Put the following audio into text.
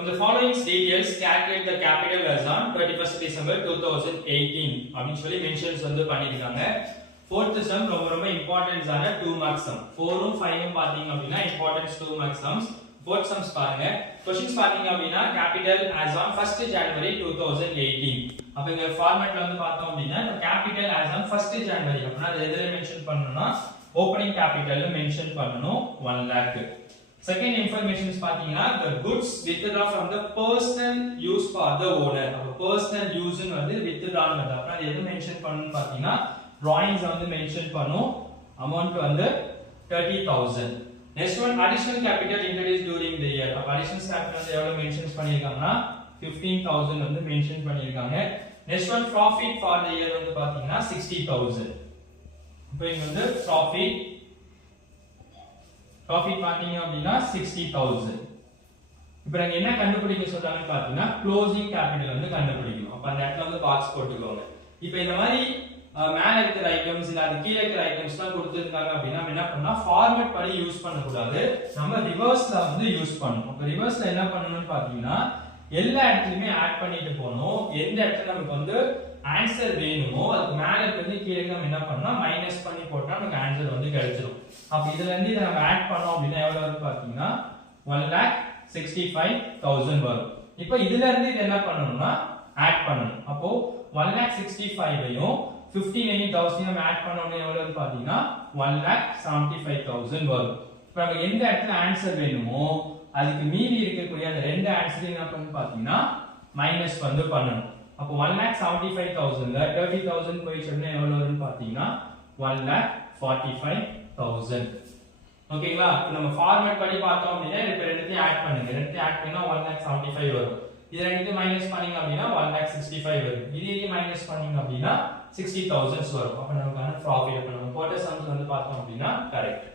From the following details, calculate the capital as on 31st December 2018. அப்படின்னு சொல்லி mentions வந்து பண்ணிருக்காங்க. Fourth sum ரொம்ப இம்பார்ட்டன்ஸ் ஆன 2 மார்க் சம். 4 உம் 5 உம் பாத்தீங்க அப்படினா importance 2 mark sums. Fourth sums பாருங்க. क्वेश्चंस பாத்தீங்க அப்படினா capital as on 1st January 2018. அப்ப இந்த ஃபார்மட்ல வந்து பார்த்தோம் அப்படினா capital as on 1st January அப்படினா அதை எதுல மென்ஷன் பண்ணனும்னா opening capital ல மென்ஷன் பண்ணனும் 1 lakh. Second information is பாத்தீங்கன்னா the goods withdrawn from the personal use for the owner. அப்ப personal use ன்னு வந்து withdrawn வருது. அப்ப அது எது மென்ஷன் பண்ணனும் பாத்தீங்கன்னா drawings வந்து மென்ஷன் பண்ணும். amount வந்து 30000. Next one additional capital introduced during the year. அப்ப additional capital வந்து எவ்வளவு மென்ஷன் பண்ணிருக்காங்கன்னா 15000 வந்து மென்ஷன் பண்ணிருக்காங்க. Next one profit for the year வந்து பாத்தீங்கன்னா 60000. இப்போ இங்க வந்து profit பாத்தீங்க அப்படினா 60000. இப்போ நாங்க என்ன கண்டுபிடிக்க சொல்றாங்கன்னு பாத்தீங்கன்னா க்ளோசிங் கேபிடல் வந்து கண்டுபிடிக்கணும். அப்ப அந்த இடத்துல வந்து பாக்ஸ் போட்டுக்கோங்க. இப்போ இந்த மாதிரி மேல இருக்கிற ஐட்டம்ஸ் இல்ல அது கீழ இருக்கிற ஐட்டம்ஸ்லாம் கொடுத்திருக்காங்க அப்படினா என்ன பண்ணா ஃபார்மட் படி யூஸ் பண்ண கூடாது. நம்ம ரிவர்ஸ்ல வந்து யூஸ் பண்ணனும். அப்ப ரிவர்ஸ்ல என்ன பண்ணனும்னு பாத்தீங்கன்னா எல்லா இடத்துலயுமே ஆட் பண்ணிட்டு போணும். எந்த இடத்துல நமக்கு வந்து ஆன்சர் வேணுமோ அதுக்கு மேல இருந்து கீழே நம்ம என்ன பண்ணா மைனஸ் பண்ணி போட்டா நமக்கு ஆன்சர் வந்து கிடைச்சிடும். அப்ப இதுல இருந்து இத நம்ம ஆட் பண்ணோம் அப்படினா எவ்வளவு வரும் பாத்தீங்கன்னா 1,65,000 வரும். இப்போ இதுல இருந்து இத என்ன பண்ணனும்னா ஆட் பண்ணனும். அப்போ 1,65,000 ஐயும் 59,000 நம்ம ஆட் பண்ணோம்னா எவ்வளவு வரும் பாத்தீங்கன்னா 1,75,000 வரும். இப்போ நமக்கு எந்த இடத்துல ஆன்சர் வேணுமோ அதுக்கு மீதி இருக்கக்கூடிய அந்த ரெண்டு ஆன்சரையும் என்ன பண்ணனும் பாத்தீங்கன்னா மைனஸ் வந்து பண்ணனும். அப்போ 1,75,000 ல 30,000 போயிடுச்சுன்னா எவ்வளவு வரும்னு பாத்தீங்கன்னா 1,45,000. ஓகேங்களா? இப்போ நம்ம ஃபார்மட் படி பார்த்தோம் அப்படினா இப்போ ரெண்டுத்தையும் ஆட் பண்ணுங்க. ரெண்டுத்தையும் ஆட் பண்ணா 1,75,000 வரும். இது ரெண்டுத்தையும் மைனஸ் பண்ணீங்க அப்படினா 1,65,000 வரும். இதையும் மைனஸ் பண்ணீங்க அப்படினா 60,000 வரும். அப்ப நமக்கான ப்ராஃபிட் அப்ப நம்ம போட்ட சம்ஸ் வந்து பார்த்தோம் அப்படினா கரெக்ட்.